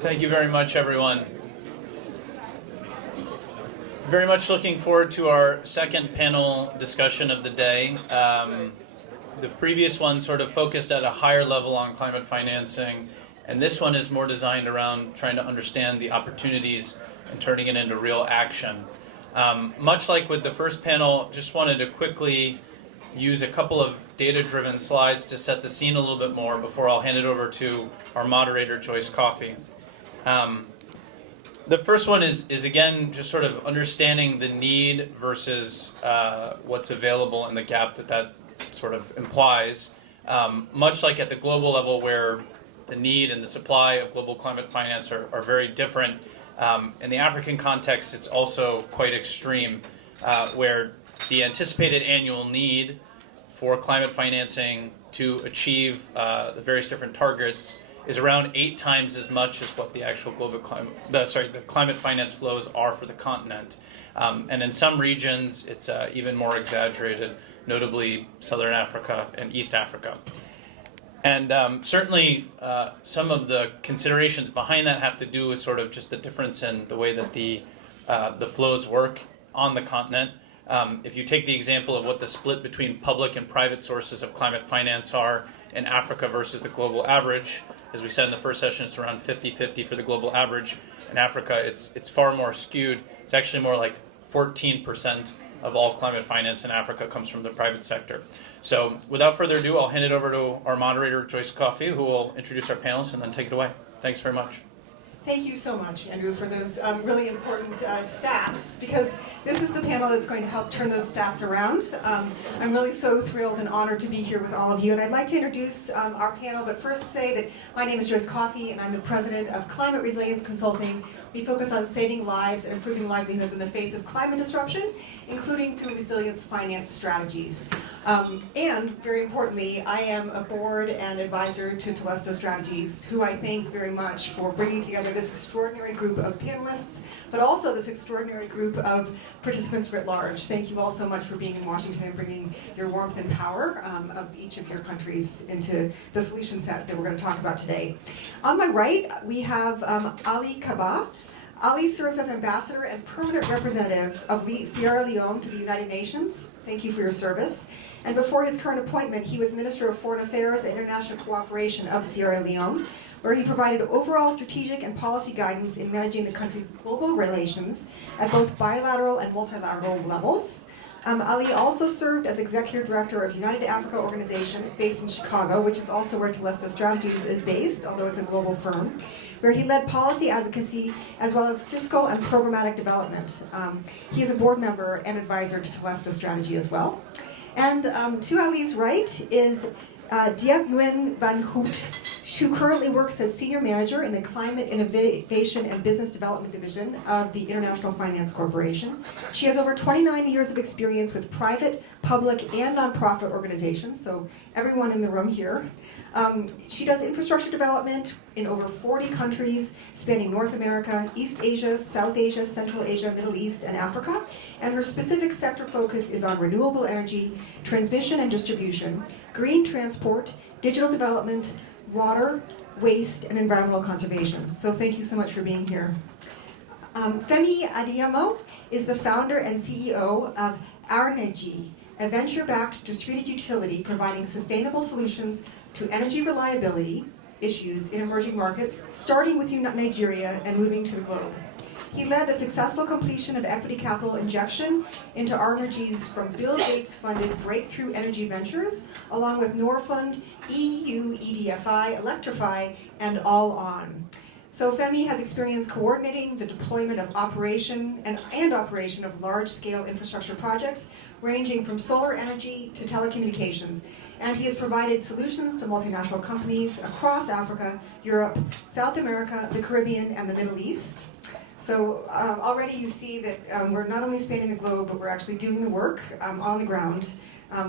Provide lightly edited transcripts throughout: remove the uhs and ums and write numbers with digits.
Thank you very much, everyone. Very much looking forward to our second panel discussion of the day. The previous one sort of focused at a higher level on climate financing, and this one is more designed around trying to understand the opportunities and turning it into real action. Much like with the first panel, just wanted to quickly use a couple of data-driven slides to set the scene a little bit more before I'll hand it over to our moderator, Joyce Coffey. The first one is again, just sort of understanding the need versus what's available and the gap that sort of implies. Much like at the global level where the need and the supply of global climate finance are very different. In the African context, it's also quite extreme, where the anticipated annual need for climate financing to achieve the various different targets is around 8 times as much as what the actual global the climate finance flows are for the continent. And in some regions, it's even more exaggerated, notably Southern Africa and East Africa. And certainly some of the considerations behind that have to do with sort of just the difference in the way that the flows work on the continent. If you take the example of what the split between public and private sources of climate finance are in Africa versus the global average, as we said in the first session, it's around 50-50 for the global average. In Africa, it's far more skewed. It's actually more like 14% of all climate finance in Africa comes from the private sector. So without further ado, I'll hand it over to our moderator, Joyce Coffey, who will introduce our panelists and then take it away. Thanks very much. Thank you so much, Andrew, for those really important stats, because this is the panel that's going to help turn those stats around. I'm really so thrilled and honored to be here with all of you, and I'd like to introduce our panel, but first say that my name is Joyce Coffey, and I'm the president of Climate Resilience Consulting. We focus on saving lives and improving livelihoods in the face of climate disruption, including through resilience finance strategies. And very importantly, I am a board and advisor to Telesto Strategies, who I thank very much for bringing together this extraordinary group of panelists, but also this extraordinary group of participants writ large. Thank you all so much for being in Washington and bringing your warmth and power of each of your countries into the solution set that we're going to talk about today. On my right, we have Alie Kabba. Alie serves as ambassador and permanent representative of Sierra Leone to the United Nations. Thank you for your service. And before his current appointment, he was Minister of Foreign Affairs and International Cooperation of Sierra Leone, where he provided overall strategic and policy guidance in managing the country's global relations at both bilateral and multilateral levels. Alie also served as Executive Director of United Africa Organization, based in Chicago, which is also where Telesto Strategies is based, although it's a global firm, where he led policy advocacy as well as fiscal and programmatic development. He is a board member and advisor to Telesto Strategy as well. And to Alie's right is Diep Nguyen-van Houtte, who currently works as Senior Manager in the Climate Innovation and Business Development Division of the International Finance Corporation. She has over 29 years of experience with private, public, and nonprofit organizations, so everyone in the room here. She does infrastructure development in over 40 countries, spanning North America, East Asia, South Asia, Central Asia, Middle East, and Africa. And her specific sector focus is on renewable energy, transmission and distribution, green transport, digital development, water, waste, and environmental conservation. So thank you so much for being here. Femi Adeyemo is the founder and CEO of Arnergy, a venture-backed distributed utility providing sustainable solutions to energy reliability issues in emerging markets, starting with Nigeria and moving to the globe. He led the successful completion of equity capital injection into Arnergy's from Bill Gates-funded Breakthrough Energy Ventures, along with Norfund, EU, EDFI, Electrify, and All On. So Femi has experience coordinating the deployment of operation of large-scale infrastructure projects, ranging from solar energy to telecommunications, and he has provided solutions to multinational companies across Africa, Europe, South America, the Caribbean, and the Middle East. So already you see that we're not only spanning the globe, but we're actually doing the work on the ground.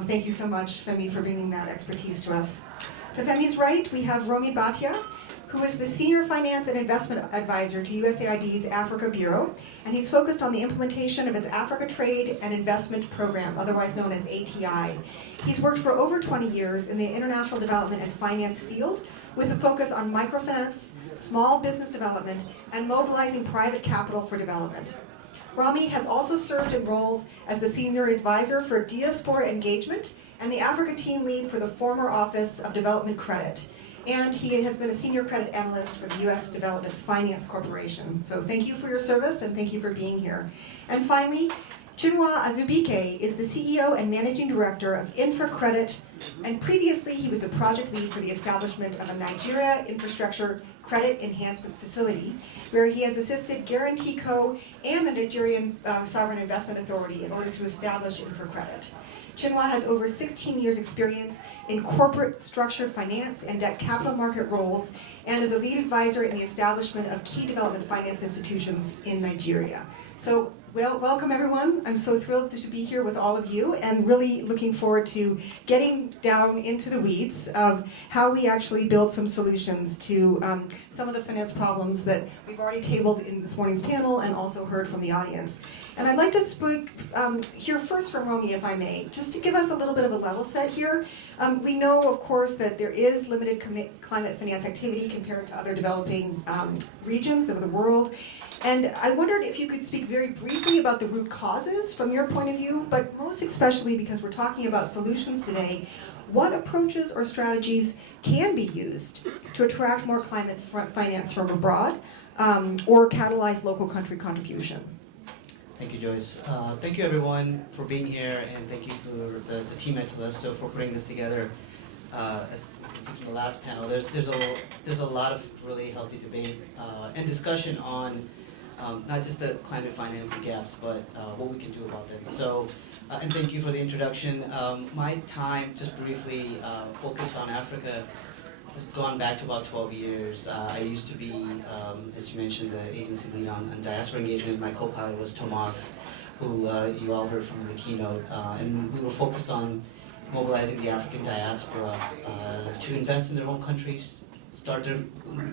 Thank you so much, Femi, for bringing that expertise to us. To Femi's right, we have Romi Bhatia, who is the Senior Finance and Investment Advisor to USAID's Africa Bureau, and he's focused on the implementation of its Africa Trade and Investment Program, otherwise known as ATI. He's worked for over 20 years in the international development and finance field, with a focus on microfinance, small business development, and mobilizing private capital for development. Romi has also served in roles as the Senior Advisor for Diaspora Engagement and the Africa Team Lead for the former Office of Development Credit. And he has been a Senior Credit Analyst for the U.S. Development Finance Corporation. So thank you for your service and thank you for being here. And finally, Chinua Azubike is the CEO and Managing Director of InfraCredit, and previously he was the project lead for the establishment of a Nigeria Infrastructure Credit Enhancement Facility, where he has assisted Guarantee Co. and the Nigerian Sovereign Investment Authority in order to establish InfraCredit. Chinua has over 16 years experience in corporate structured finance and debt capital market roles, and is a lead advisor in the establishment of key development finance institutions in Nigeria. So, well, welcome everyone. I'm so thrilled to be here with all of you and really looking forward to getting down into the weeds of how we actually build some solutions to some of the finance problems that we've already tabled in this morning's panel and also heard from the audience. And I'd like to hear first from Romi, if I may, just to give us a little bit of a level set here. We know, of course, that there is limited climate finance activity compared to other developing regions of the world. And I wondered if you could speak very briefly about the root causes from your point of view, but most especially because we're talking about solutions today, what approaches or strategies can be used to attract more climate finance from abroad or catalyze local country contribution? Thank you, Joyce. Thank you, everyone, for being here, and thank you for the team at Telesto for putting this together. As you can see from the last panel, there's a lot of really healthy debate and discussion on not just the climate financing gaps, but what we can do about them. So, and thank you for the introduction. My time, just briefly, focused on Africa has gone back to about 12 years. I used to be, as you mentioned, the agency lead on diaspora engagement. My co-pilot was Tomas, who you all heard from in the keynote. And we were focused on mobilizing the African diaspora to invest in their home countries, start their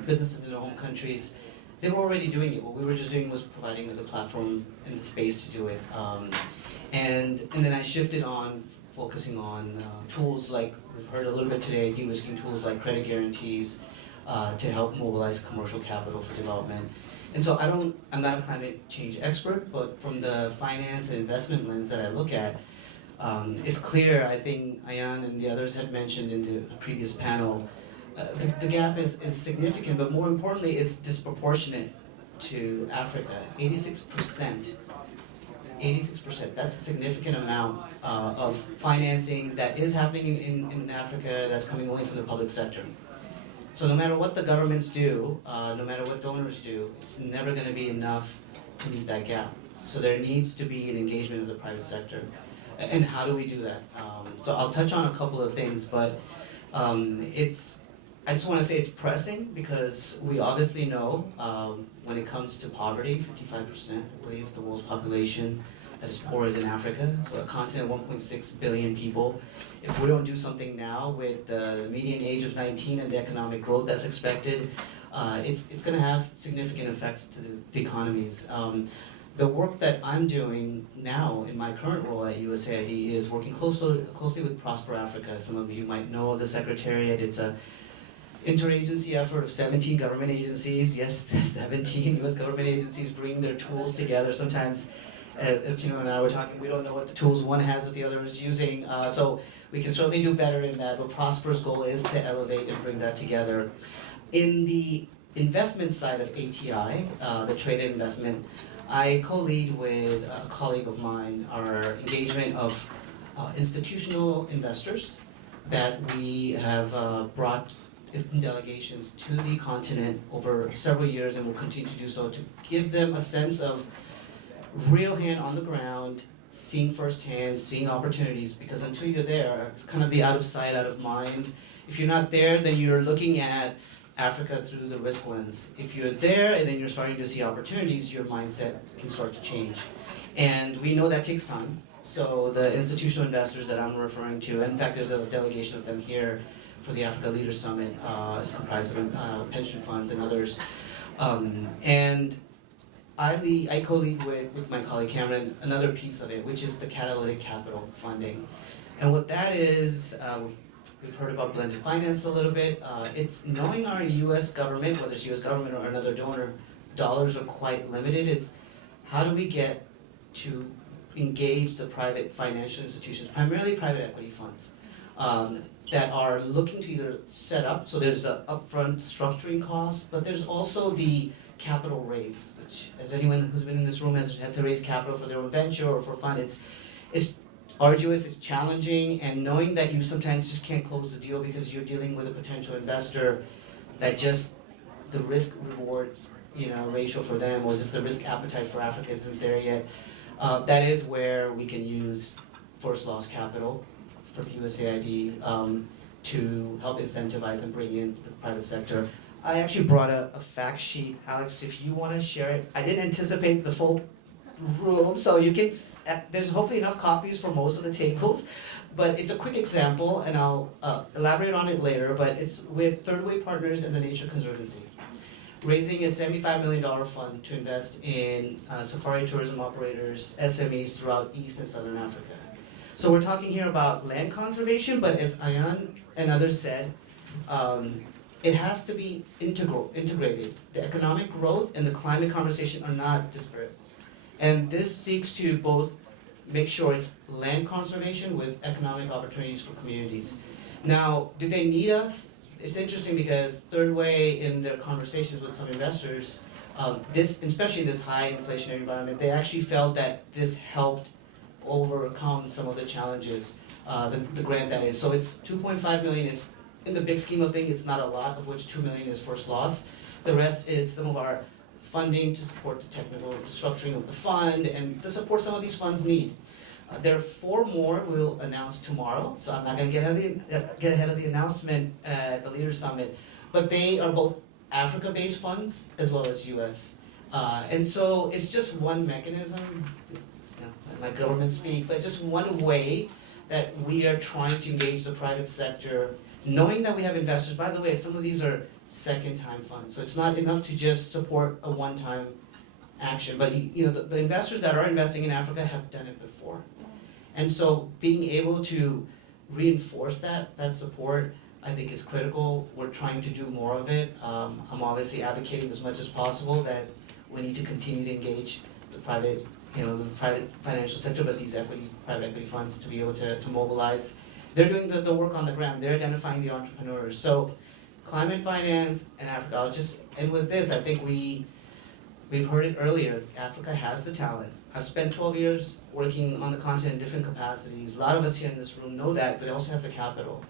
businesses in their home countries. They were already doing it. What we were just doing was providing the platform and the space to do it. And then I shifted on focusing on tools like, we've heard a little bit today, de-risking tools like credit guarantees to help mobilize commercial capital for development. And so I'm not a climate change expert, but from the finance and investment lens that I look at, it's clear, I think Ayan and the others had mentioned in the previous panel, the gap is significant, but more importantly, it's disproportionate to Africa. 86%, that's a significant amount of financing that is happening in Africa that's coming only from the public sector. So no matter what the governments do, no matter what donors do, it's never going to be enough to meet that gap. So there needs to be an engagement of the private sector. And how do we do that? So I'll touch on a couple of things, but I just want to say it's pressing because we obviously know when it comes to poverty, 55%, I believe, of the world's population that is poor is in Africa. So a continent of 1.6 billion people. If we don't do something now with the median age of 19 and the economic growth that's expected, it's going to have significant effects to the economies. The work that I'm doing now in my current role at USAID is working closely with Prosper Africa. Some of you might know of the Secretariat. It's a interagency effort of 17 government agencies. Yes, 17 US government agencies bringing their tools together. Sometimes, as Chinua and I were talking, we don't know what the tools one has that the other is using. So we can certainly do better in that, but Prosper's goal is to elevate and bring that together. In the investment side of ATI, the trade and investment, I co-lead with a colleague of mine our engagement of institutional investors that we have brought in delegations to the continent over several years and will continue to do so to give them a sense of real hand on the ground, seeing firsthand, seeing opportunities, because until you're there, it's kind of the out of sight, out of mind. If you're not there, then you're looking at Africa through the risk lens. If you're there and then you're starting to see opportunities, your mindset can start to change. And we know that takes time. So the institutional investors that I'm referring to, in fact there's a delegation of them here for the Africa Leaders Summit. It's comprised of pension funds and others. And I co-lead with my colleague Cameron another piece of it, which is the catalytic capital funding. And what that is, we've heard about blended finance a little bit. It's knowing our U.S. government, whether it's U.S. government or another donor, dollars are quite limited. It's how do we get to engage the private financial institutions, primarily private equity funds, that are looking to either set up, so there's the upfront structuring cost, but there's also the capital raise, which, as anyone who's been in this room has had to raise capital for their own venture or for fund, it's arduous, it's challenging, and knowing that you sometimes just can't close the deal because you're dealing with a potential investor that just the risk reward, ratio for them, or just the risk appetite for Africa isn't there yet. That is where we can use first loss capital from USAID to help incentivize and bring in the private sector. I actually brought a fact sheet. Alex, if you want to share it. I didn't anticipate the full room, so you can, there's hopefully enough copies for most of the tables, but it's a quick example, and I'll elaborate on it later, but it's with Third Way Partners and the Nature Conservancy, raising a $75 million fund to invest in safari tourism operators, SMEs throughout East and Southern Africa. So we're talking here about land conservation, but as Ayan and others said, it has to be integrated. The economic growth and the climate conversation are not disparate. And this seeks to both make sure it's land conservation with economic opportunities for communities. Now, do they need us? It's interesting because Third Way, in their conversations with some investors, especially in this high inflationary environment, they actually felt that this helped overcome some of the challenges, the grant that is. So it's 2.5 million. It's in the big scheme of things, it's not a lot, of which 2 million is first loss. The rest is some of our funding to support the technical structuring of the fund and the support some of these funds need. There are 4 more we'll announce tomorrow, so I'm not going to get ahead of the announcement at the Leaders Summit, but they are both Africa-based funds as well as U.S. And so it's just one mechanism, my government speak, but just one way that we are trying to engage the private sector, knowing that we have investors. By the way, some of these are second-time funds, so it's not enough to just support a one-time action, but the investors that are investing in Africa have done it before. And so being able to reinforce that support, I think, is critical. We're trying to do more of it. I'm obviously advocating as much as possible that we need to continue to engage the private financial sector, but these private equity funds to be able to mobilize. They're doing the work on the ground. They're identifying the entrepreneurs. So climate finance and Africa, I'll just end with this. I think we've heard it earlier. Africa has the talent. I've spent 12 years working on the continent in different capacities. A lot of us here in this room know that, but it also has the capital.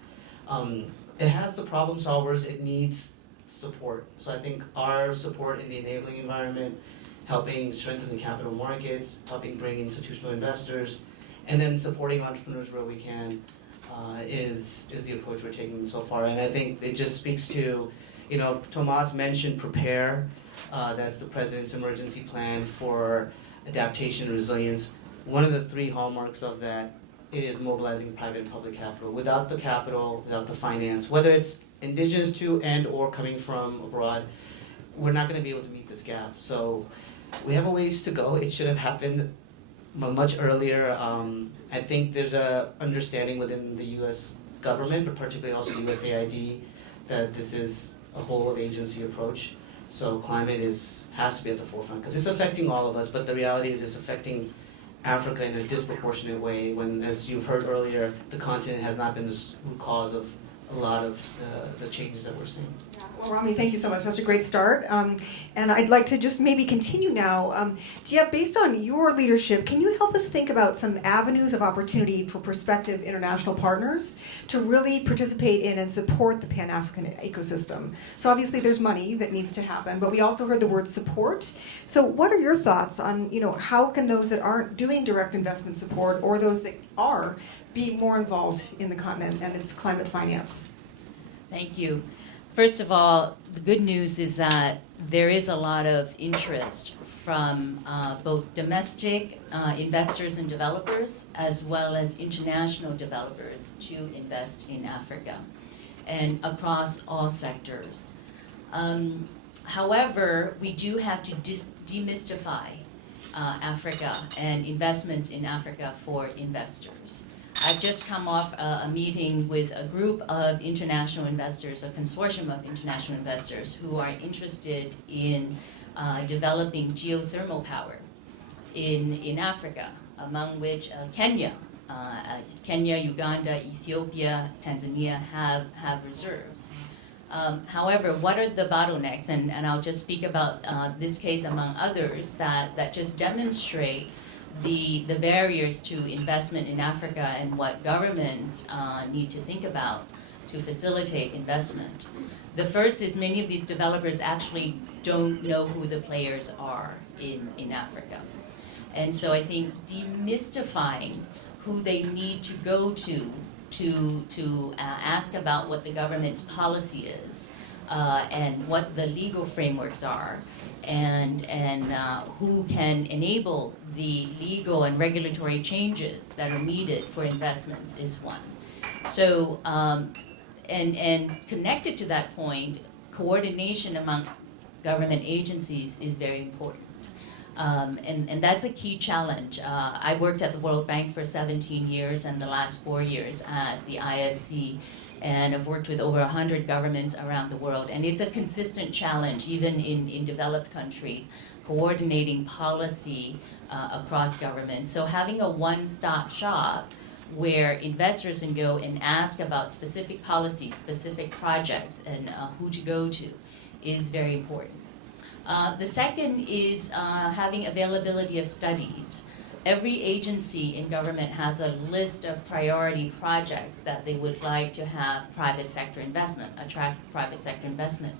It has the problem solvers. It needs support. So I think our support in the enabling environment, helping strengthen the capital markets, helping bring institutional investors, and then supporting entrepreneurs where we can is the approach we're taking so far. And I think it just speaks to, Tomas mentioned PREPARE. That's the President's Emergency Plan for Adaptation and Resilience. One of the 3 hallmarks of that is mobilizing private and public capital. Without the capital, without the finance, whether it's indigenous to and or coming from abroad, we're not going to be able to meet this gap. So we have a ways to go. It should have happened much earlier. I think there's a understanding within the U.S. government, but particularly also USAID, that this is a whole of agency approach. So climate has to be at the forefront because it's affecting all of us, but the reality is it's affecting Africa in a disproportionate way when, as you've heard earlier, the continent has not been the root cause of a lot of the changes that we're seeing. Yeah. Well, Romi, thank you so much. That's a great start. And I'd like to just maybe continue now. Diep, based on your leadership, can you help us think about some avenues of opportunity for prospective international partners to really participate in and support the Pan-African ecosystem? So obviously there's money that needs to happen, but we also heard the word support. So what are your thoughts on, how can those that aren't doing direct investment support or those that are be more involved in the continent and its climate finance? Thank you. First of all, the good news is that there is a lot of interest from both domestic investors and developers as well as international developers to invest in Africa. and across all sectors. However, we do have to demystify Africa and investments in Africa for investors. I've just come off a meeting with a group of international investors, a consortium of international investors who are interested in developing geothermal power in Africa, among which Kenya, Uganda, Ethiopia, Tanzania have reserves. However, what are the bottlenecks? And I'll just speak about this case among others that just demonstrate the barriers to investment in Africa and what governments need to think about to facilitate investment. The first is many of these developers actually don't know who the players are in Africa. And so I think demystifying who they need to go to ask about what the government's policy is and what the legal frameworks are and who can enable the legal and regulatory changes that are needed for investments is one. So, and connected to that point, coordination among government agencies is very important. And that's a key challenge. I worked at the World Bank for 17 years and the last 4 years at the IFC, and I've worked with over 100 governments around the world. And it's a consistent challenge, even in developed countries, coordinating policy across governments. So having a one-stop shop where investors can go and ask about specific policies, specific projects, and who to go to is very important. The second is having availability of studies. Every agency in government has a list of priority projects that they would like to have private sector investment, attract private sector investment.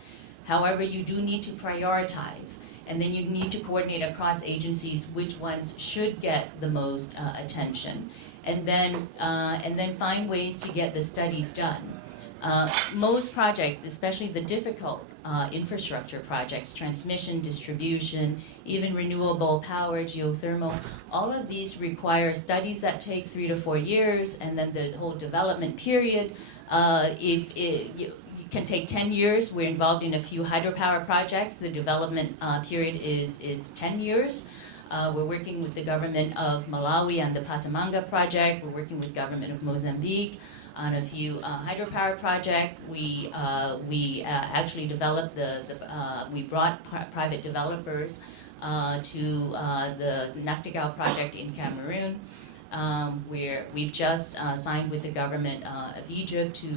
However, you do need to prioritize, and then you need to coordinate across agencies which ones should get the most attention, and then find ways to get the studies done. Most projects, especially the difficult infrastructure projects, transmission, distribution, even renewable power, geothermal, all of these require studies that take 3 to 4 years, and then the whole development period. It can take 10 years. We're involved in a few hydropower projects. The development period is 10 years. We're working with the government of Malawi on the Patamanga project. We're working with the government of Mozambique on a few hydropower projects. We actually developed we brought private developers to the Naktigal project in Cameroon, where we've just signed with the government of Egypt to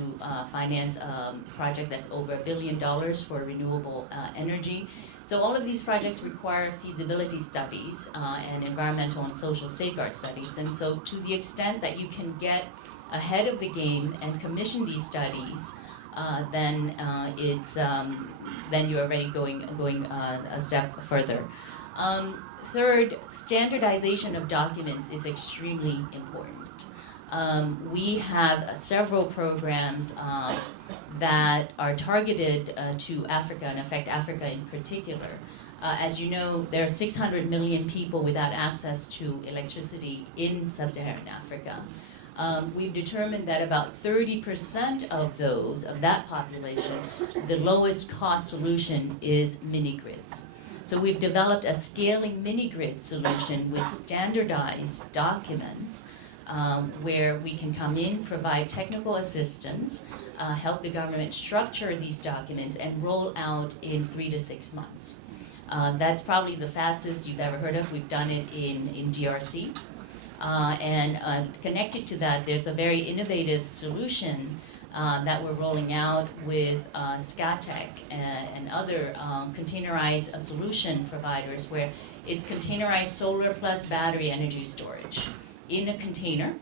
finance a project that's over $1 billion for renewable energy. So all of these projects require feasibility studies and environmental and social safeguard studies. And so to the extent that you can get ahead of the game and commission these studies, then you're already going a step further. Third, standardization of documents is extremely important. We have several programs that are targeted to Africa and affect Africa in particular. As you know, there are 600 million people without access to electricity in sub-Saharan Africa. We've determined that about 30% of that population, the lowest cost solution is mini-grids. So we've developed a scaling mini-grid solution with standardized documents where we can come in, provide technical assistance, help the government structure these documents, and roll out in 3 to 6 months. That's probably the fastest you've ever heard of. We've done it in DRC. And connected to that, there's a very innovative solution that we're rolling out with Scatec and other containerized solution providers, where it's containerized solar plus battery energy storage in a container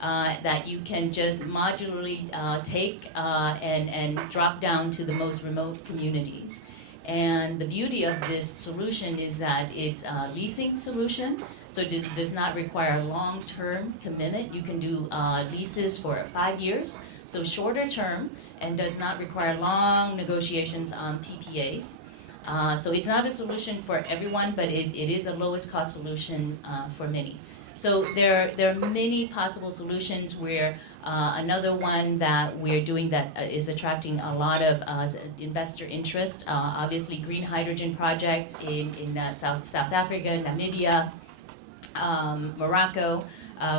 that you can just modularly take and drop down to the most remote communities. And the beauty of this solution is that it's a leasing solution, so it does not require long-term commitment. You can do leases for 5 years, so shorter term, and does not require long negotiations on PPAs. So it's not a solution for everyone, but it is a lowest cost solution for many. So there are many possible solutions where another one that we're doing that is attracting a lot of investor interest, obviously green hydrogen projects in South Africa, Namibia, Morocco.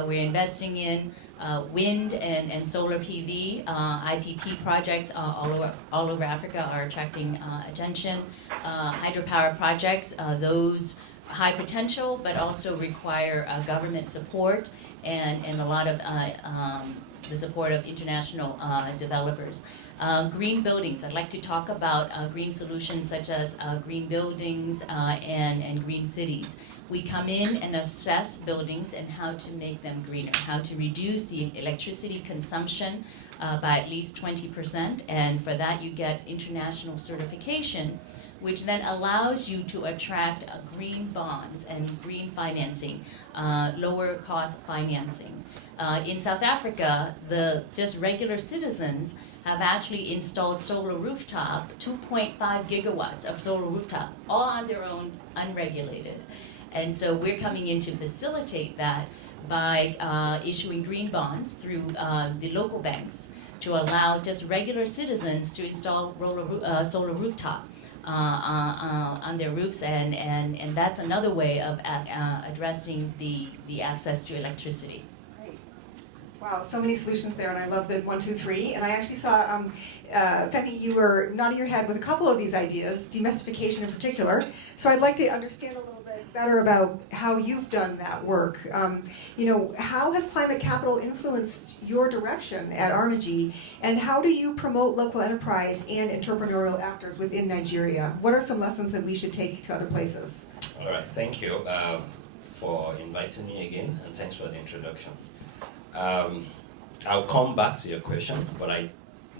We're investing in wind and solar PV, IPP projects all over Africa are attracting attention. Hydropower projects, those high potential, but also require government support and a lot of the support of international developers. Green buildings, I'd like to talk about green solutions such as green buildings and green cities. We come in and assess buildings and how to make them greener, how to reduce the electricity consumption by at least 20%, and for that you get international certification, which then allows you to attract green bonds and green financing, lower cost financing. In South Africa, just regular citizens have actually installed solar rooftop, 2.5 gigawatts of solar rooftop, all on their own, unregulated. And so we're coming in to facilitate that by issuing green bonds through the local banks to allow just regular citizens to install solar rooftop on their roofs, and that's another way of addressing the access to electricity. Wow, so many solutions there, and I love the 1, 2, 3. And I actually saw, Femi, you were nodding your head with a couple of these ideas, demystification in particular. So I'd like to understand a little bit better about how you've done that work. How has climate capital influenced your direction at Arnergy, and how do you promote local enterprise and entrepreneurial actors within Nigeria? What are some lessons that we should take to other places? All right, thank you for inviting me again, and thanks for the introduction. I'll come back to your question, but I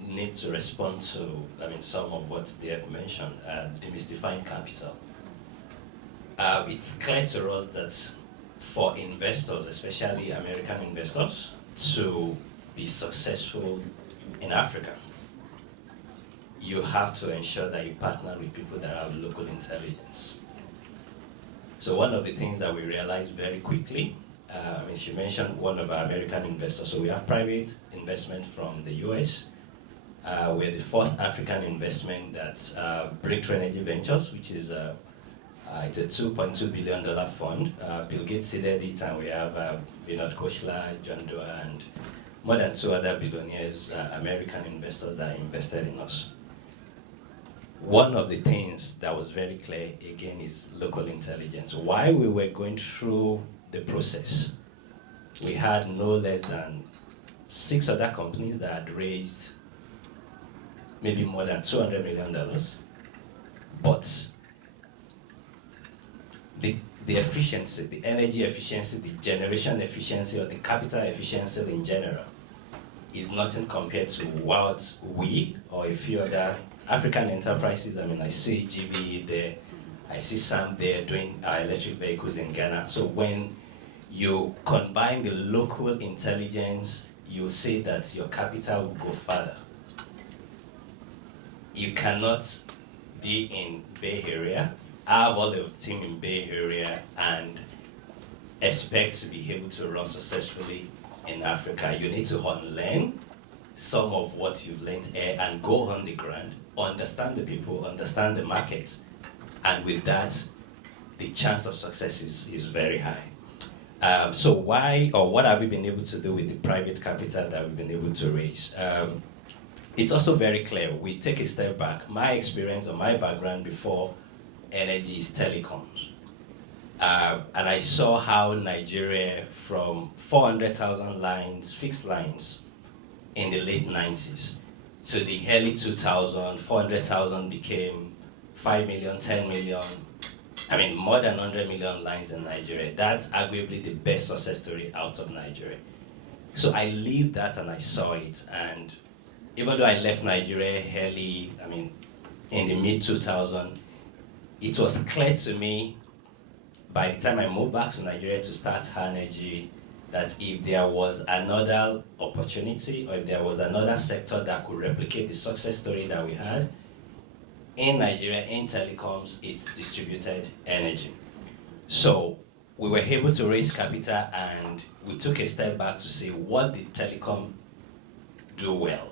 need to respond to, some of what Diep mentioned, demystifying capital. It's clear to us that for investors, especially American investors, to be successful in Africa, you have to ensure that you partner with people that have local intelligence. So one of the things that we realized very quickly, she mentioned one of our American investors. So we have private investment from the US. We're the first African investment that's Breakthrough Energy Ventures, which is it's a $2.2 billion fund. Bill Gates seeded it, and we have Vinod Khosla, John Doe, and more than 2 other billionaires, American investors that invested in us. One of the things that was very clear, again, is local intelligence. While we were going through the process, we had no less than 6 other companies that had raised maybe more than $200 million, but the efficiency, the energy efficiency, the generation efficiency, or the capital efficiency in general is nothing compared to what we or a few other African enterprises, I see GVE there, I see Sam there doing electric vehicles in Ghana. So when you combine the local intelligence, you'll see that your capital will go further. You cannot be in Bay Area, have all the team in Bay Area, and expect to be able to run successfully in Africa. You need to unlearn some of what you've learned here and go on the ground, understand the people, understand the markets, and with that, the chance of success is very high. So what have we been able to do with the private capital that we've been able to raise? It's also very clear. We take a step back. My experience or my background before energy is telecoms. And I saw how Nigeria, from 400,000 lines, fixed lines, in the late 90s, to the early 2000s, 400,000 became 5 million, 10 million, more than 100 million lines in Nigeria. That's arguably the best success story out of Nigeria. So I lived that and I saw it. And even though I left Nigeria early, in the mid-2000s, it was clear to me by the time I moved back to Nigeria to start Arnergy that if there was another opportunity or if there was another sector that could replicate the success story that we had in Nigeria, in telecoms, it's distributed energy. So we were able to raise capital, and we took a step back to say, what did telecom do well?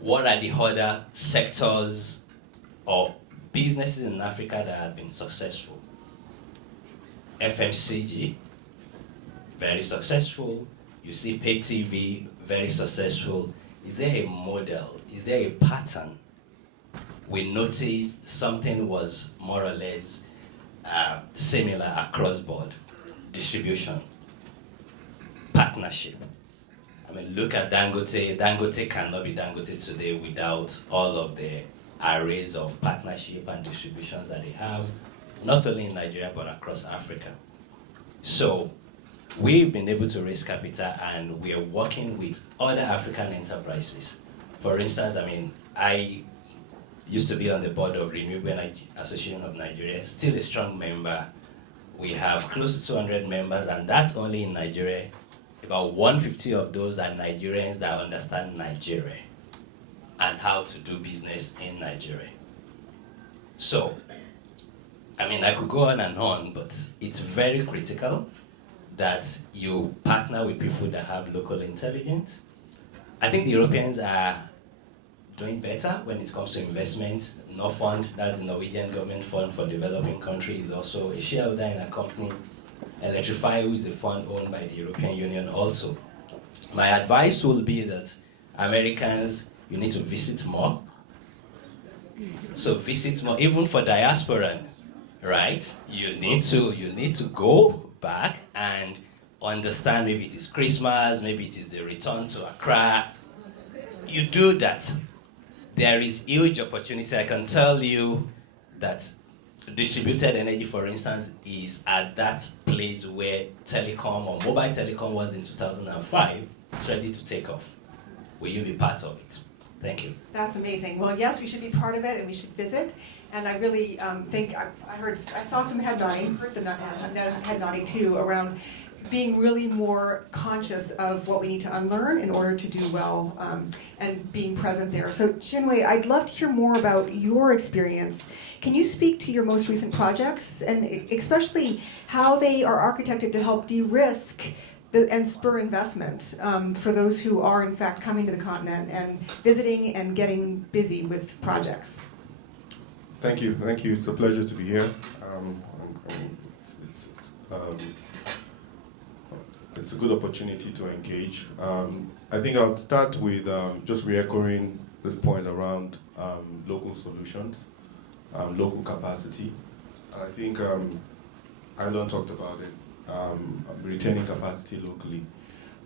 What are the other sectors or businesses in Africa that have been successful? FMCG, very successful. You see pay TV, very successful. Is there a model? Is there a pattern? We noticed something was more or less similar across board. Distribution, partnership. I mean, look at Dangote. Dangote cannot be Dangote today without all of the arrays of partnership and distributions that they have, not only in Nigeria but across Africa. So we've been able to raise capital, and we are working with other African enterprises. For instance, I mean, I used to be on the board of Renewable Energy Association of Nigeria, still a strong member. We have close to 200 members, and that's only in Nigeria. About 150 of those are Nigerians that understand Nigeria and how to do business in Nigeria. So, I mean, I could go on, but it's very critical that you partner with people that have local intelligence. I think the Europeans are doing better when it comes to investment. Fund, that's the Norwegian government fund for developing countries, is also a shareholder in a company. Electrify, who is a fund owned by the European Union also. My advice will be that Americans, you need to visit more. So visit more, even for diaspora, right? You need to go back and understand, maybe it is Christmas, maybe it is the return to Accra. You do that. There is huge opportunity. I can tell you that distributed energy, for instance, is at that place where telecom or mobile telecom was in 2005. It's ready to take off. Will you be part of it? Thank you. That's amazing. Well, yes, we should be part of it, and we should visit. And I really think I saw some head nodding, heard the head nodding too, around being really more conscious of what we need to unlearn in order to do well, and being present there. So Chinua, I'd love to hear more about your experience. Can you speak to your most recent projects, and especially how they are architected to help de-risk and spur investment for those who are in fact coming to the continent and visiting and getting busy with projects? Thank you. It's a pleasure to be here. It's a good opportunity to engage. I think I'll start with just re-echoing this point around local solutions, local capacity. I think Alan talked about it, retaining capacity locally.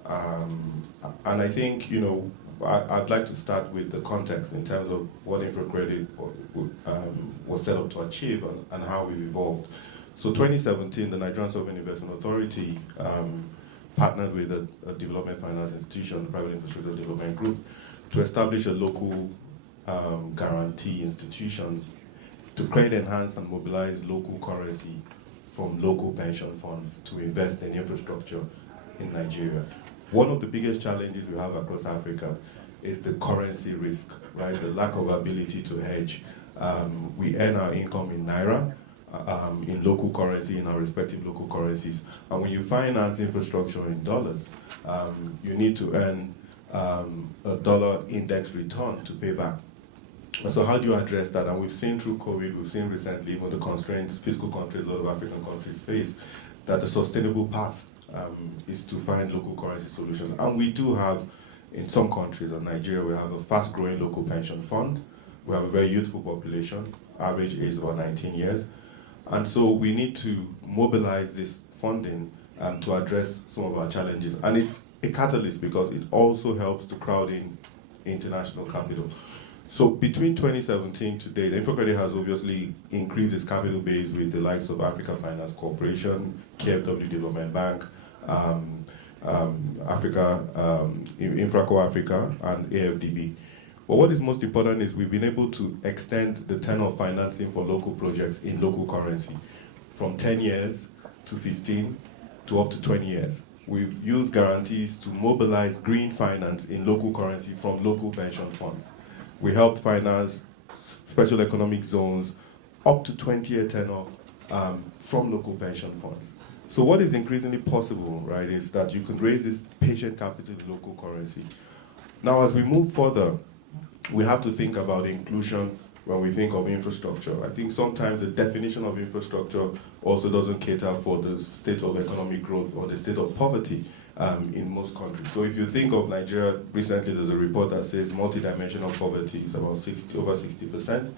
And I think, I'd like to start with the context in terms of what InfraCredit was set up to achieve and how we've evolved. So 2017, the Nigerian Sovereign Investment Authority partnered with a development finance institution, the Private Infrastructure Development Group, to establish a local guarantee institution to create, enhance, and mobilize local currency from local pension funds to invest in infrastructure in Nigeria. One of the biggest challenges we have across Africa is the currency risk, right? The lack of ability to hedge. We earn our income in Naira, in local currency, in our respective local currencies. And when you finance infrastructure in dollars, you need to earn a dollar index return to pay back. And so how do you address that? And we've seen through COVID, we've seen recently, even the constraints fiscal countries, a lot of African countries face, that the sustainable path is to find local currency solutions. And we do have, in some countries, in Nigeria, we have a fast-growing local pension fund. We have a very youthful population, average age is about 19 years. And so we need to mobilize this funding to address some of our challenges. And it's a catalyst because it also helps to crowd in international capital. So between 2017 to date, InfraCredit has obviously increased its capital base with the likes of Africa Finance Corporation, KfW Development Bank, InfraCo Africa, and AFDB. But what is most important is we've been able to extend the tenor of financing for local projects in local currency from 10 years to 15 to up to 20 years. We've used guarantees to mobilize green finance in local currency from local pension funds. We helped finance special economic zones up to 20-year tenor from local pension funds. So what is increasingly possible, right, is that you can raise this patient capital in local currency. Now, as we move further, we have to think about inclusion when we think of infrastructure. I think sometimes the definition of infrastructure also doesn't cater for the state of economic growth or the state of poverty in most countries. So if you think of Nigeria, recently there's a report that says multidimensional poverty is about over 60%,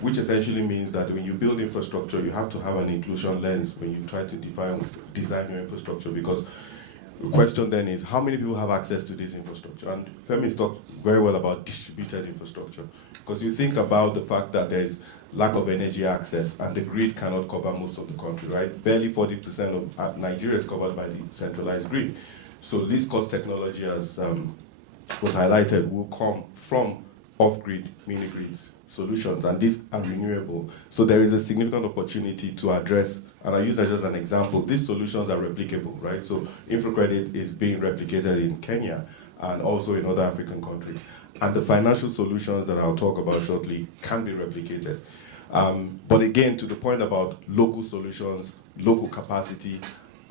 which essentially means that when you build infrastructure, you have to have an inclusion lens when you try to design your infrastructure, because the question then is, how many people have access to this infrastructure? And Femi talked very well about distributed infrastructure, because you think about the fact that there's lack of energy access and the grid cannot cover most of the country, right? Barely 40% of Nigeria is covered by the centralized grid. So this cost technology, as was highlighted, will come from off-grid mini-grids solutions, and these are renewable. So there is a significant opportunity to address, and I use that as an example, these solutions are replicable, right? So InfraCredit is being replicated in Kenya and also in other African countries. And the financial solutions that I'll talk about shortly can be replicated. But again, to the point about local solutions, local capacity,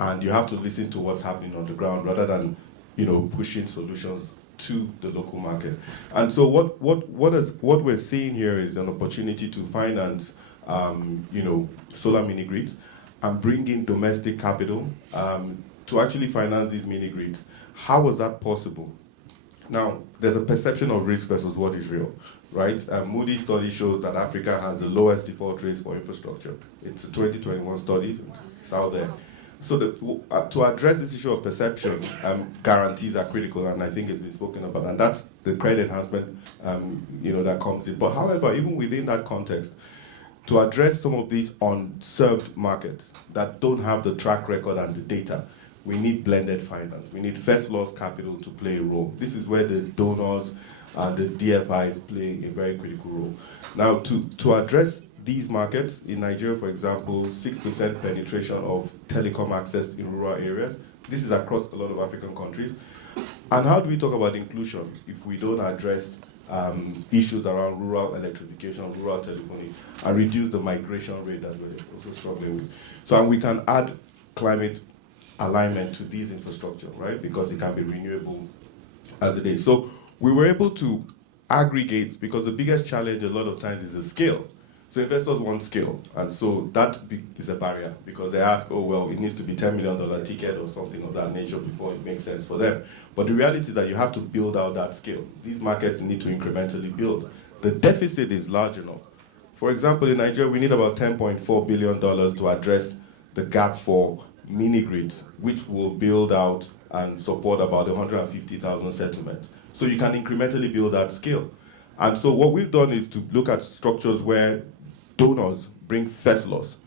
and you have to listen to what's happening on the ground rather than, pushing solutions to the local market. And so what we're seeing here is an opportunity to finance, solar mini grids and bring in domestic capital to actually finance these mini grids. How was that possible? Now, there's a perception of risk versus what is real, right? Moody's study shows that Africa has the lowest default rates for infrastructure. It's a 2021 study, it's out there. So to address this issue of perception, guarantees are critical, and I think it's been spoken about, and that's the credit enhancement, that comes in. But however, even within that context, to address some of these unserved markets that don't have the track record and the data, we need blended finance. We need first loss capital to play a role. This is where the donors and the DFIs play a very critical role. Now, to address these markets, in Nigeria, for example, 6% penetration of telecom access in rural areas. This is across a lot of African countries. And how do we talk about inclusion if we don't address issues around rural electrification, rural telephony, and reduce the migration rate that we're also struggling with? So, and we can add climate alignment to these infrastructure, right? Because it can be renewable as it is. So we were able to aggregate, because the biggest challenge a lot of times is the scale. So investors want scale, and so that is a barrier, because they ask, oh, well, it needs to be $10 million ticket or something of that nature before it makes sense for them. But the reality is that you have to build out that scale. These markets need to incrementally build. The deficit is large enough. For example, in Nigeria, we need about $10.4 billion to address the gap for mini grids, which will build out and support about 150,000 settlements. So you can incrementally build that scale. And so what we've done is to look at structures where donors bring first loss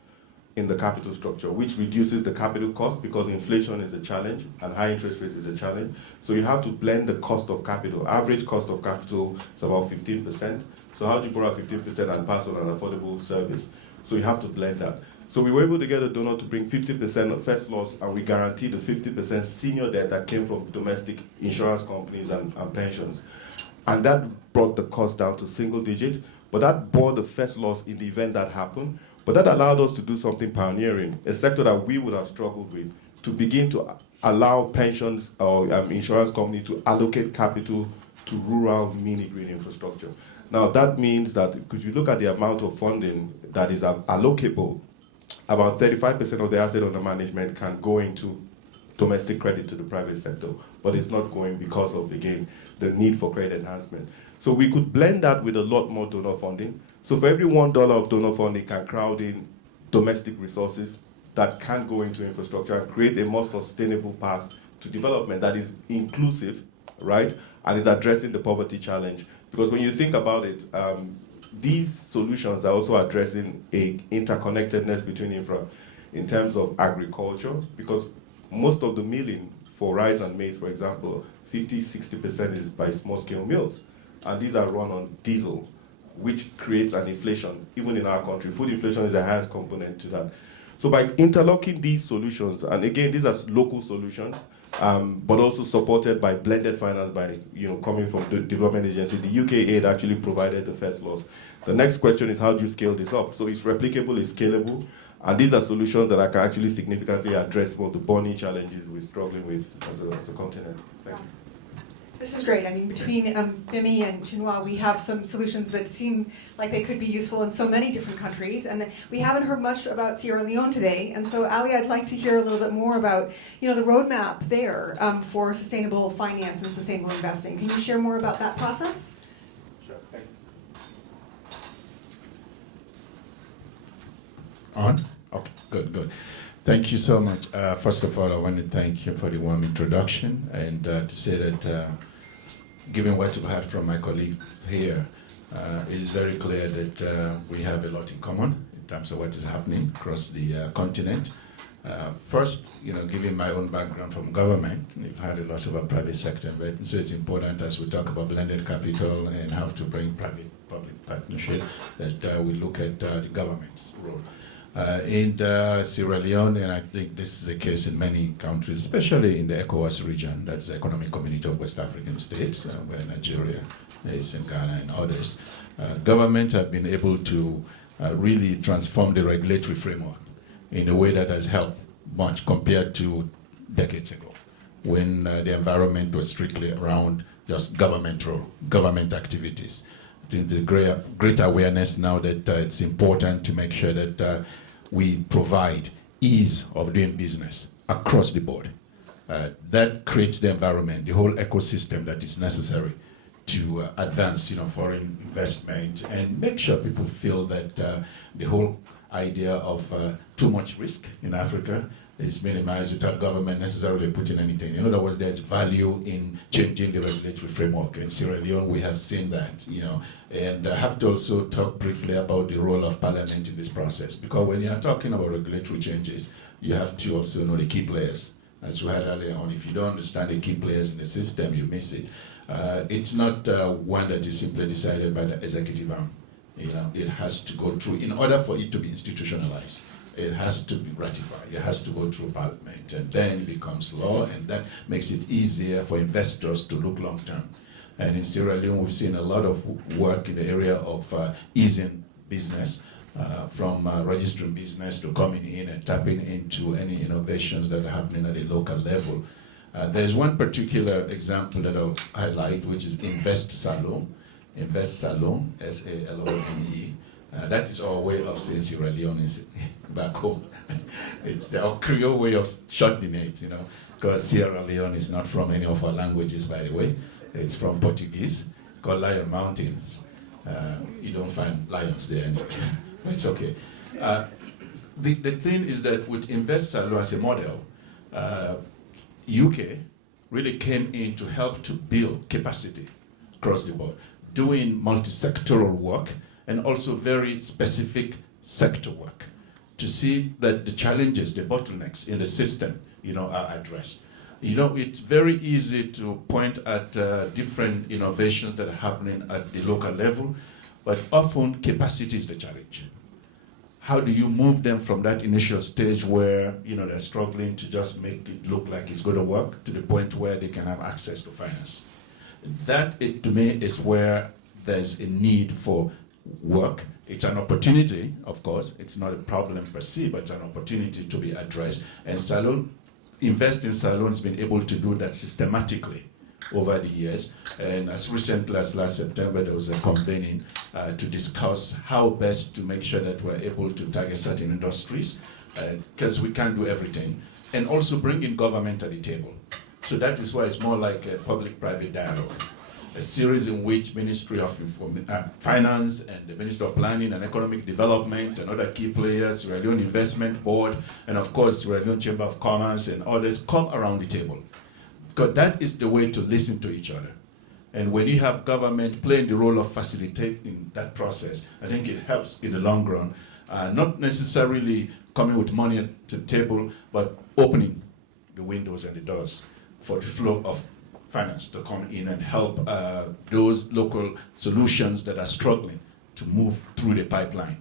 in the capital structure, which reduces the capital cost, because inflation is a challenge and high interest rates is a challenge. So you have to blend the cost of capital. Average cost of capital is about 15%. So how do you borrow 15% and pass on an affordable service? So you have to blend that. So we were able to get a donor to bring 50% of first loss, and we guaranteed the 50% senior debt that came from domestic insurance companies and pensions. And that brought the cost down to single digit, but that bore the first loss in the event that happened. But that allowed us to do something pioneering, a sector that we would have struggled with, to begin to allow pensions or insurance companies to allocate capital to rural mini-grid infrastructure. Now that means that, because you look at the amount of funding that is allocable, about 35% of the asset under management can go into domestic credit to the private sector, but it's not going because of, again, the need for credit enhancement. So we could blend that with a lot more donor funding. So for every $1 of donor funding can crowd in domestic resources that can go into infrastructure and create a more sustainable path to development that is inclusive, right, and is addressing the poverty challenge. Because when you think about it, these solutions are also addressing a interconnectedness between infra in terms of agriculture, because most of the milling for rice and maize, for example, 50-60% is by small-scale mills, and these are run on diesel, which creates an inflation. Even in our country, food inflation is the highest component to that. So by interlocking these solutions, and again, these are local solutions, but also supported by blended finance, by coming from the development agency. The UKAID actually provided the first loss. The next question is, how do you scale this up? So it's replicable, it's scalable, And these are solutions that can actually significantly address some of the burning challenges we're struggling with as a continent. Thank you. This is great. I mean, between Femi and Chinua, we have some solutions that seem like they could be useful in so many different countries. And we haven't heard much about Sierra Leone today. And so, Alie, I'd like to hear a little bit more about, the roadmap there for sustainable finance and sustainable investing. Can you share more about that process? Sure. Thank you. On? Okay, good. Thank you so much. First of all, I want to thank you for the warm introduction and to say that given what you've heard from my colleagues here, it is very clear that we have a lot in common in terms of what is happening across the continent. First, given my own background from government, we've had a lot about private sector investment, so it's important as we talk about blended capital and how to bring private-public partnership that we look at the government's role. In Sierra Leone, and I think this is the case in many countries, especially in the ECOWAS region, that's the Economic Community of West African States, where Nigeria is, and Ghana and others. Government have been able to really transform the regulatory framework in a way that has helped much compared to decades ago, when the environment was strictly around just government role, government activities. I think the great awareness now that it's important to make sure that we provide ease of doing business across the board. That creates the environment, the whole ecosystem that is necessary to advance foreign investment and make sure people feel that the whole idea of too much risk in Africa is minimized without government necessarily putting anything. In other words, there's value in changing the regulatory framework. In Sierra Leone, we have seen that, And I have to also talk briefly about the role of Parliament in this process, because when you're talking about regulatory changes, you have to also know the key players. As we had earlier on, if you don't understand the key players in the system, you miss it. It's not one that is simply decided by the executive arm. It has to go through, in order for it to be institutionalized, it has to be ratified, it has to go through Parliament, and then it becomes law, and that makes it easier for investors to look long term. And in Sierra Leone, we've seen a lot of work in the area of easing business, from registering business to coming in and tapping into any innovations that are happening at a local level. There's one particular example that I'll highlight, which is Invest Salon, S-A-L-O-N-E. That is our way of saying Sierra Leone back home. It's our Creole way of shortening it, because Sierra Leone is not from any of our languages, by the way. It's from Portuguese, called Lion Mountains. You don't find lions there anyway, but it's okay. The thing is that with Invest Salon as a model, UK really came in to help to build capacity across the board, doing multi-sectoral work and also very specific sector work to see that the challenges, the bottlenecks in the system, are addressed. It's very easy to point at different innovations that are happening at the local level, but often capacity is the challenge. How do you move them from that initial stage where they're struggling to just make it look like it's going to work to the point where they can have access to finance? That, to me, is where there's a need for work. It's an opportunity, of course. It's not a problem per se, but it's an opportunity to be addressed. And Invest in Salon has been able to do that systematically over the years. And as recently as last September, there was a convening to discuss how best to make sure that we're able to target certain industries, because we can't do everything, and also bring in government at the table. So that is why it's more like a public-private dialogue, a series in which Ministry of Finance and the Ministry of Planning and Economic Development and other key players, Sierra Leone Investment Board, and of course Sierra Leone Chamber of Commerce and others come around the table. Because that is the way to listen to each other. And when you have government playing the role of facilitating that process, I think it helps in the long run, not necessarily coming with money to the table, but opening the windows and the doors for the flow of finance to come in and help those local solutions that are struggling to move through the pipeline.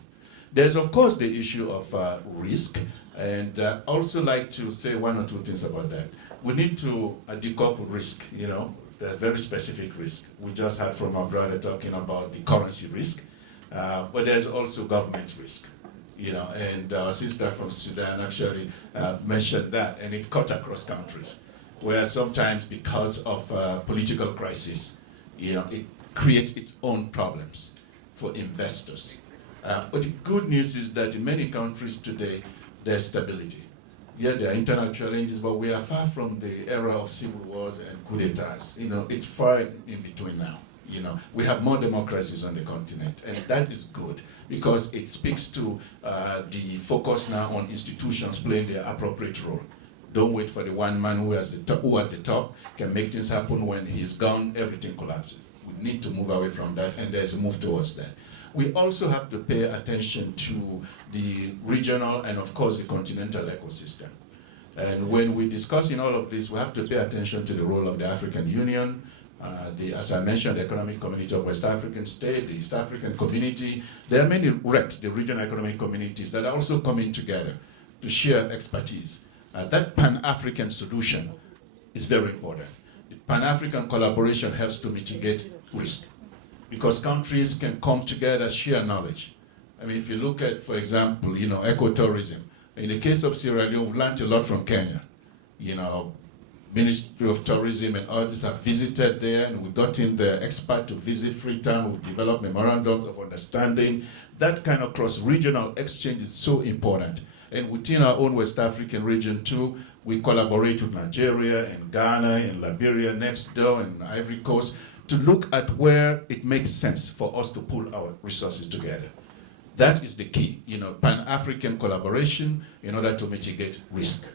There's, of course, the issue of risk, and I also like to say one or two things about that. We need to decouple risk, there's very specific risk. We just heard from our brother talking about the currency risk, but there's also government risk. and our sister from Sudan actually mentioned that, and it cut across countries, where sometimes because of political crisis, it creates its own problems for investors. But the good news is that in many countries today, there's stability. Yeah, there are internal challenges, but we are far from the era of civil wars and coup d'etats. It's far in between now. We have more democracies on the continent, and that is good because it speaks to the focus now on institutions playing their appropriate role. Don't wait for the one man who at the top can make things happen. When he's gone, everything collapses. We need to move away from that, and there's a move towards that. We also have to pay attention to the regional and, of course, the continental ecosystem. And when we discuss in all of this, we have to pay attention to the role of the African Union, as I mentioned, the Economic Community of West African States, the East African Community. There are many RECs, the regional economic communities, that are also coming together to share expertise. That Pan-African solution is very important. The Pan-African collaboration helps to mitigate risk because countries can come together, share knowledge. I mean, if you look at, for example, ecotourism. In the case of Sierra Leone, we've learned a lot from Kenya. Ministry of Tourism and others have visited there, and we got in the expert to visit Freetown. We've developed memorandums of understanding. That kind of cross-regional exchange is so important. And within our own West African region too, we collaborate with Nigeria and Ghana and Liberia next door and Ivory Coast to look at where it makes sense for us to pull our resources together. That is the key, Pan-African collaboration in order to mitigate risk.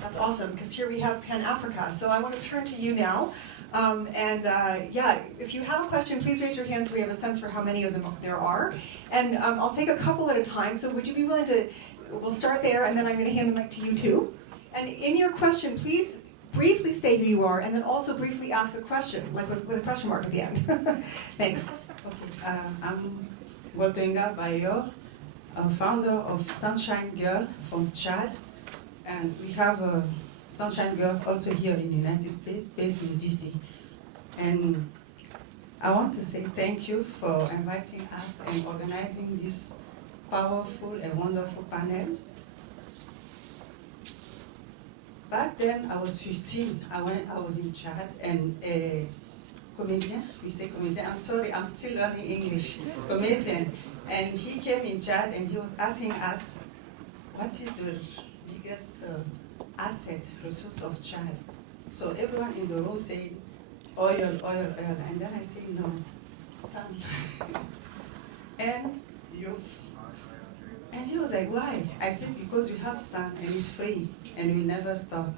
That's awesome, because here we have Pan-Africa. So I want to turn to you now. If you have a question, please raise your hand so we have a sense for how many of them there are. And I'll take a couple at a time. So would you be willing to, we'll start there, and then I'm going to hand the mic to you too. And in your question, please briefly say who you are, and then also briefly ask a question, like with a question mark at the end. Thanks. Okay, I'm Ngotenga Bayo, founder of Sunshine Girl from Chad. And we have a Sunshine Girl also here in the United States, based in DC. And I want to say thank you for inviting us and organizing this powerful and wonderful panel. Back then, I was 15. I was in Chad, and a comedian, we say comedian, I'm sorry, I'm still learning English, comedian. And he came in Chad, and he was asking us, what is the biggest asset, resource of Chad? So everyone in the room said, oil, oil, oil. And then I said, no, sun. And he was like, why? I said, because we have sun and it's free and we never stop.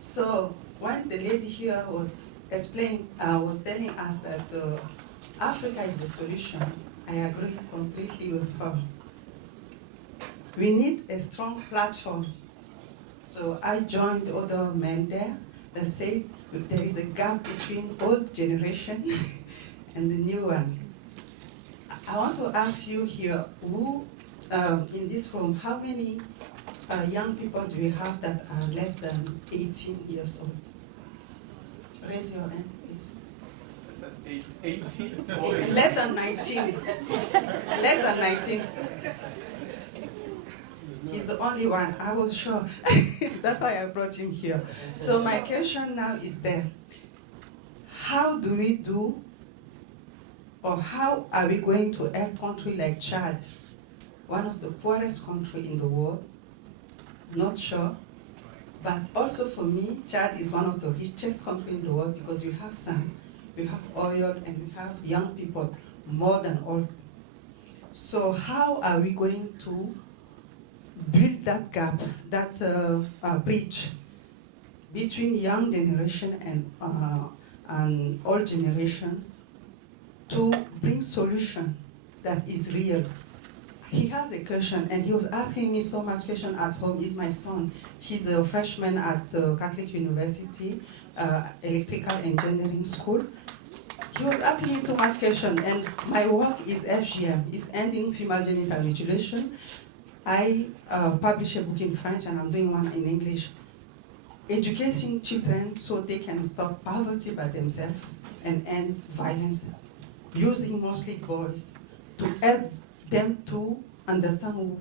So when the lady here was was telling us that Africa is the solution, I agree completely with her. We need a strong platform. So I joined other men there that said there is a gap between old generation and the new one. I want to ask you here, who in this room, how many young people do we have that are less than 18 years old? Raise your hand, please. 18? Less than 19. Less than 19. He's the only one, I was sure. That's why I brought him here. So my question now is there. How do we do, or how are we going to help a country like Chad, one of the poorest countries in the world? Not sure. But also for me, Chad is one of the richest countries in the world because we have sun, we have oil, and we have young people more than all. So how are we going to build that gap, that bridge between young generation and old generation to bring solution that is real? He has a question, and he was asking me so much question at home. He's my son. He's a freshman at the Catholic University, Electrical Engineering School. He was asking me too much question, and my work is FGM, is ending female genital mutilation. I publish a book in French, and I'm doing one in English. Educating children so they can stop poverty by themselves and end violence, using mostly boys to help them to understand who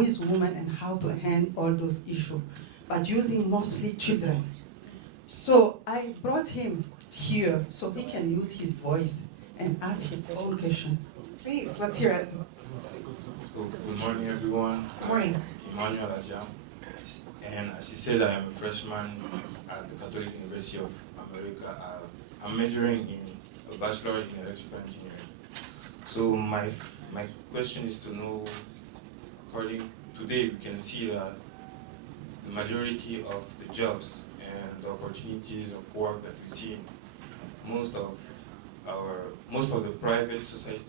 is woman and how to handle all those issues, but using mostly children. So I brought him here so he can use his voice and ask his own question. Please, let's hear it. So, good morning, everyone. Good morning. Emmanuel Ajam. And as she said, I am a freshman at the Catholic University of America. I'm majoring in a bachelor in electrical engineering. So my question is to know, today we can see that the majority of the jobs and the opportunities of work that we see in most of the private society,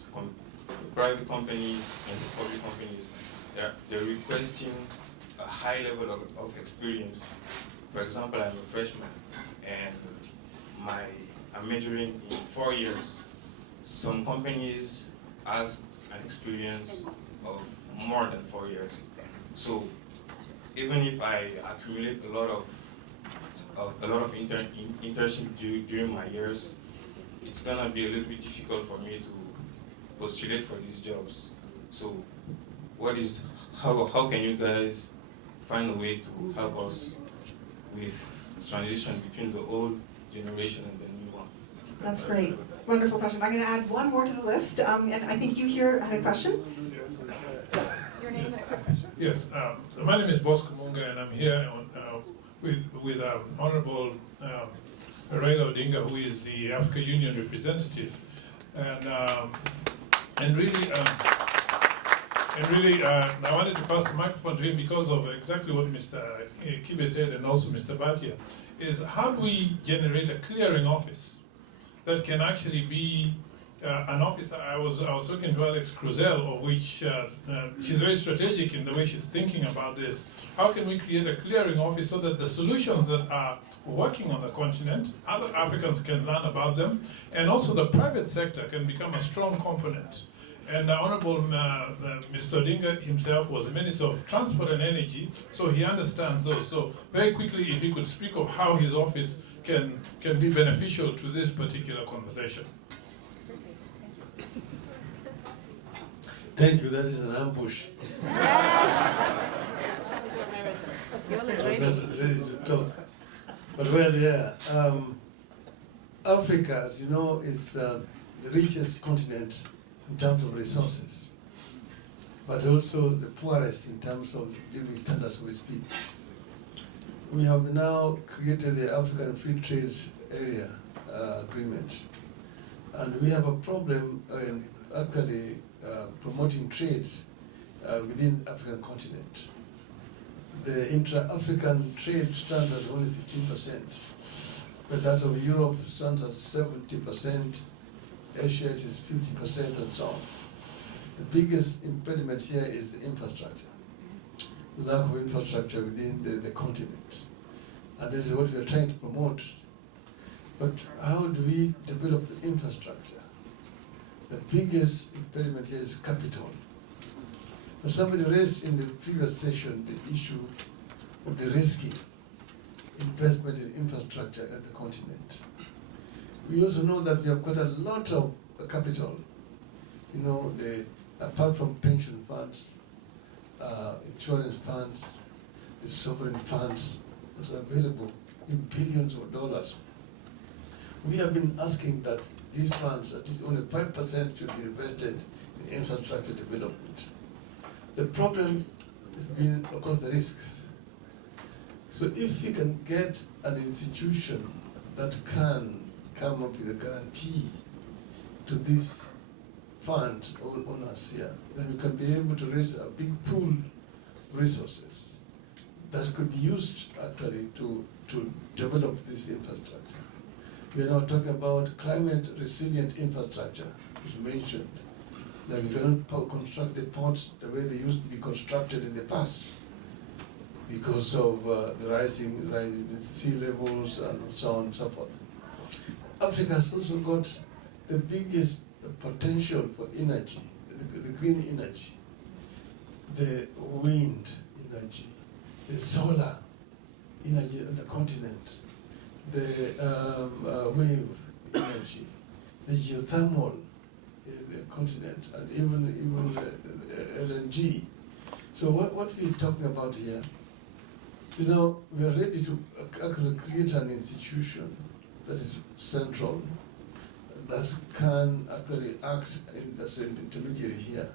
the private companies and the public companies, they're requesting a high level of experience. For example, I'm a freshman and I'm majoring in 4 years. Some companies ask an experience of more than 4 years. So even if I accumulate a lot of internship during my years, it's gonna be a little bit difficult for me to postulate for these jobs. So how can you guys find a way to help us with transition between the old generation and the new one? That's great. Wonderful question. I'm going to add one more to the list, and I think you here had a question. Your name and a quick question. Yes, my name is Bosco Munga, and I'm here with Honorable Raila Odinga, who is the Africa Union representative, and really, I wanted to pass the microphone to him because of exactly what Mr. Kibe said, and also Mr. Bhatia, is how do we generate a clearing office that can actually be an office? I was talking to Alex Cruzel, of which she's very strategic in the way she's thinking about this. How can we create a clearing office so that the solutions that are working on the continent, other Africans can learn about them, and also the private sector can become a strong component? And Honorable Mr. Odinga himself was the Minister of Transport and Energy, so he understands those. So very quickly, if he could speak of how his office can be beneficial to this particular conversation. Thank you, that is an ambush. You're I'm not ready to talk. But well, yeah, Africa, as you know, is the richest continent in terms of resources, but also the poorest in terms of living standards, so we speak. We have now created the African Free Trade Area Agreement, and we have a problem in actually promoting trade within the African continent. The intra-African trade stands at only 15%, but that of Europe stands at 70%, Asia it is 50% and so on. The biggest impediment here is the infrastructure, lack of infrastructure within the continent. And this is what we are trying to promote. But how do we develop the infrastructure? The biggest impediment here is capital. But somebody raised in the previous session the issue of the risky investment in infrastructure at the continent. We also know that we have got a lot of capital. You know, apart from pension funds, insurance funds, the sovereign funds that are available in billions of dollars. We have been asking that these funds, at least only 5% should be invested in infrastructure development. The problem has been, of course, the risks. So if we can get an institution that can come up with a guarantee to this fund owners here, then we can be able to raise a big pool of resources that could be used actually to develop this infrastructure. We are now talking about climate resilient infrastructure, which was mentioned. Like we cannot construct the ports the way they used to be constructed in the past because of the rising sea levels and so on and so forth. Africa has also got the biggest potential for energy, the green energy, the wind energy, the solar energy on the continent, the wave energy, the geothermal the continent, and even LNG. So what we're talking about here is now we are ready to actually create an institution that is central, that can actually act as an intermediary here,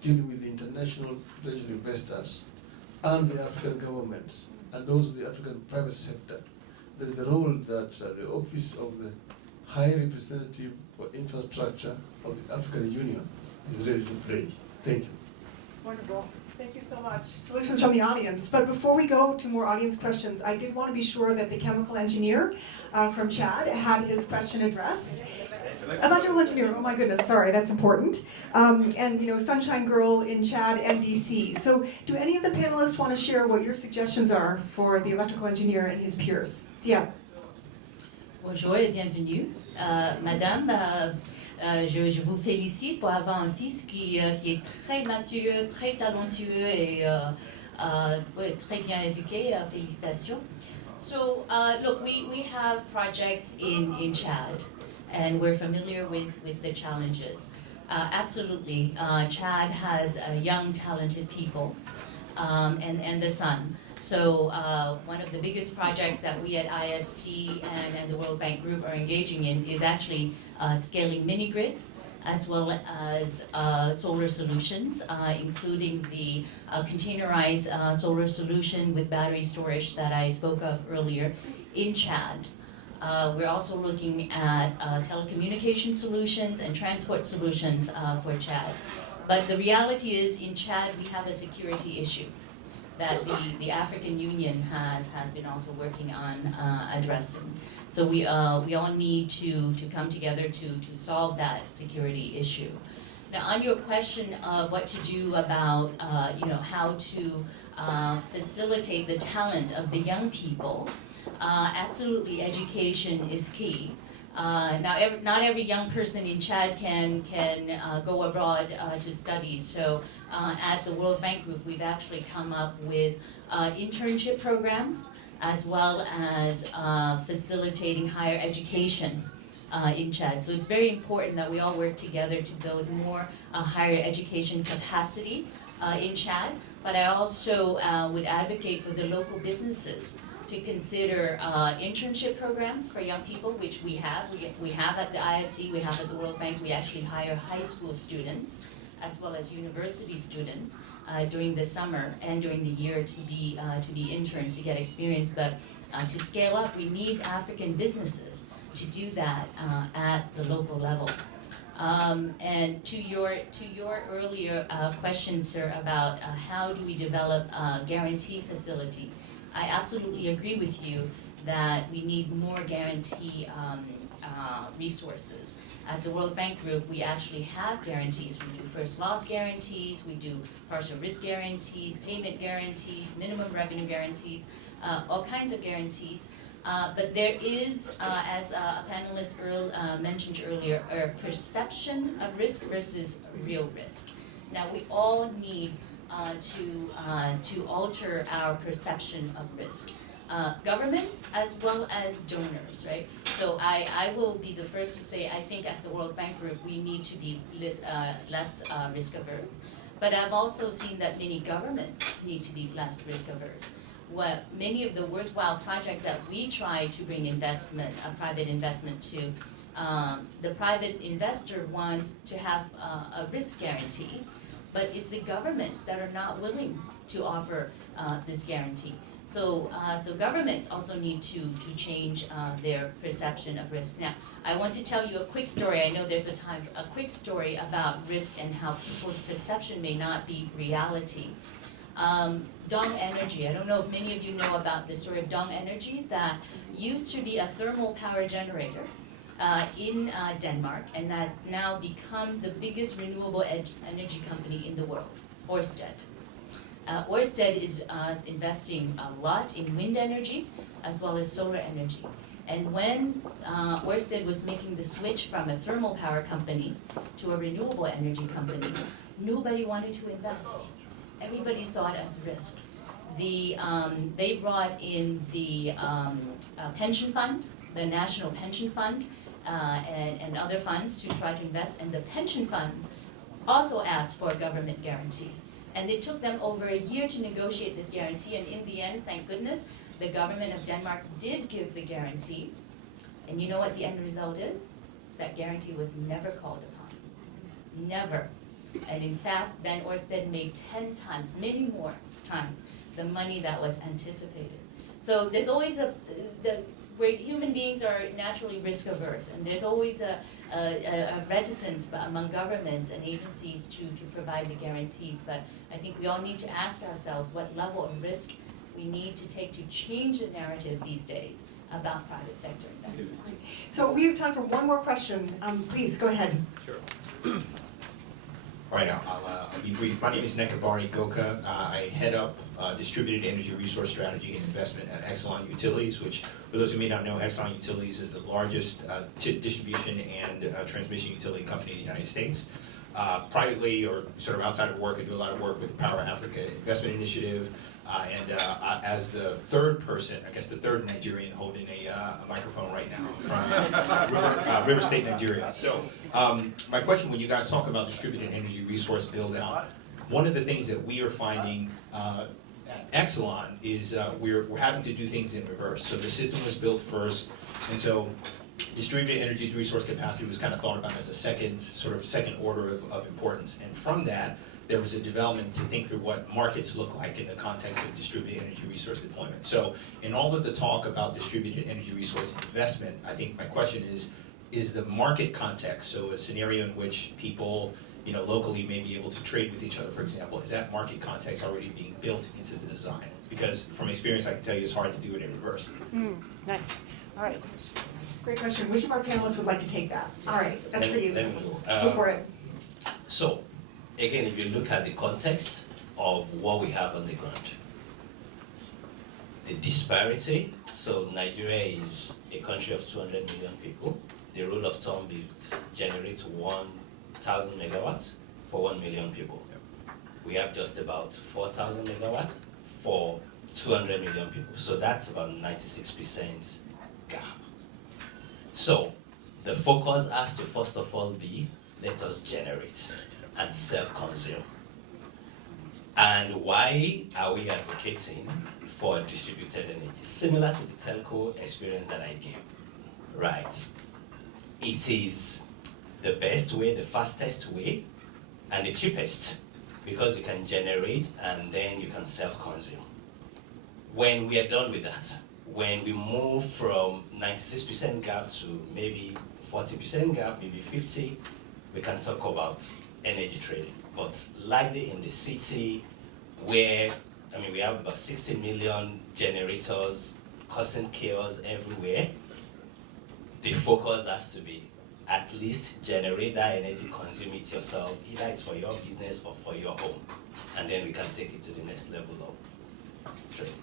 dealing with the international potential investors and the African governments, and also the African private sector. There's the role that the Office of the High Representative for Infrastructure of the African Union is ready to play. Thank you. Wonderful. Thank you so much. Solutions from the audience. But before we go to more audience questions, I did want to be sure that the chemical engineer from Chad had his question addressed. Electrical engineer, oh my goodness, sorry, that's important. And Sunshine Girl in Chad, MDC. So do any of the panelists want to share what your suggestions are for the electrical engineer and his peers? Diep. Bonjour et bienvenue. Madame, je vous félicite pour avoir un fils qui est très mature, très talentueux et très bien éduqué. Félicitations. So, look, we have projects in Chad, and we're familiar with the challenges. Absolutely, Chad has young, talented people, and the sun. So one of the biggest projects that we at IFC and the World Bank Group are engaging in is actually scaling mini-grids as well as solar solutions, including the containerized solar solution with battery storage that I spoke of earlier in Chad. We're also looking at telecommunication solutions and transport solutions for Chad. But the reality is, in Chad, we have a security issue that the African Union has been also working on addressing. So we all need to come together to solve that security issue. Now, on your question of what to do about how to facilitate the talent of the young people, absolutely, education is key. Now, not every young person in Chad can go abroad to study. So at the World Bank Group, we've actually come up with internship programs as well as facilitating higher education in Chad. So it's very important that we all work together to build more higher education capacity in Chad. But I also would advocate for the local businesses to consider internship programs for young people, which we have. We have at the IFC, we have at the World Bank. We actually hire high school students as well as university students during the summer and during the year to be interns, to get experience. But to scale up, we need African businesses to do that at the local level. And to your earlier question, sir, about how do we develop a guarantee facility, I absolutely agree with you that we need more guarantee resources. At the World Bank Group, we actually have guarantees. We do first loss guarantees, we do partial risk guarantees, payment guarantees, minimum revenue guarantees, all kinds of guarantees. But there is, as a panelist mentioned earlier, a perception of risk versus real risk. Now, we all need to alter our perception of risk. Governments as well as donors, right? So I will be the first to say, I think at the World Bank Group, we need to be less risk averse. But I've also seen that many governments need to be less risk averse. Many of the worthwhile projects that we try to bring investment, private investment to, the private investor wants to have a risk guarantee, but it's the governments that are not willing to offer this guarantee. So governments also need to change their perception of risk. Now, I want to tell you a quick story. I know there's a quick story about risk and how people's perception may not be reality. Dong Energy, I don't know if many of you know about the story of Dong Energy, that used to be a thermal power generator in Denmark, and that's now become the biggest renewable energy company in the world, Ørsted. Ørsted is investing a lot in wind energy as well as solar energy. And when Ørsted was making the switch from a thermal power company to a renewable energy company, nobody wanted to invest. Everybody saw it as risk. They brought in the pension fund, the national pension fund, and other funds to try to invest, and the pension funds also asked for a government guarantee. And it took them over a year to negotiate this guarantee, and in the end, thank goodness, the government of Denmark did give the guarantee. And you know what the end result is? That guarantee was never called upon. Never. And in fact, Van Orsted made 10 times, maybe more times, the money that was anticipated. So there's always where human beings are naturally risk averse, and there's always a reticence among governments and agencies to provide the guarantees. But I think we all need to ask ourselves what level of risk we need to take to change the narrative these days about private sector investment. So we have time for one more question. Please, go ahead. Sure. All right, I'll be brief. My name is Nekabari Goka. I head up Distributed Energy Resource Strategy and Investment at Exelon Utilities, which, for those who may not know, Exelon Utilities is the largest distribution and transmission utility company in the United States. Privately, or sort of outside of work, I do a lot of work with the Power Africa Investment Initiative, and as the third person, I guess the third Nigerian holding a microphone right now from River State, Nigeria. So my question, when you guys talk about distributed energy resource build out, one of the things that we are finding at Exelon is we're having to do things in reverse. So the system was built first, and so distributed energy resource capacity was kind of thought about as a second order of importance. And from that, there was a development to think through what markets look like in the context of distributed energy resource deployment. So in all of the talk about distributed energy resource investment, I think my question is the market context, so a scenario in which people locally may be able to trade with each other, for example, is that market context already being built into the design? Because from experience, I can tell you it's hard to do it in reverse. Nice. All right. Great question. Which of our panelists would like to take that? All right, that's for you. Go for it. So, again, if you look at the context of what we have on the ground, the disparity, so Nigeria is a country of 200 million people. The rule of thumb is generate 1,000 megawatts for 1 million people. We have just about 4,000 megawatts for 200 million people. So that's about 96% gap. So the focus has to first of all be, let us generate and self-consume. And why are we advocating for distributed energy? Similar to the telco experience that I gave, right? It is the best way, the fastest way, and the cheapest, because you can generate and then you can self-consume. When we are done with that, when we move from 96% gap to maybe 40% gap, maybe 50, we can talk about energy trading. But likely in the city where, we have about 60 million generators causing chaos everywhere, the focus has to be at least generate that energy, consume it yourself, either it's for your business or for your home. And then we can take it to the next level of trading.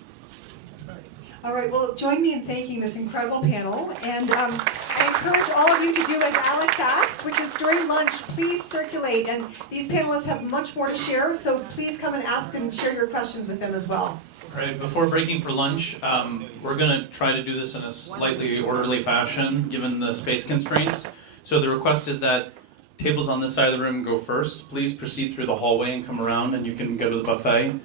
All right, well, join me in thanking this incredible panel. And I encourage all of you to do as Alex asked, which is during lunch, please circulate. And these panelists have much more to share, so please come and ask and share your questions with them as well. All right, before breaking for lunch, we're going to try to do this in a slightly orderly fashion, given the space constraints. So the request is that tables on this side of the room go first. Please proceed through the hallway and come around, and you can go to the buffet.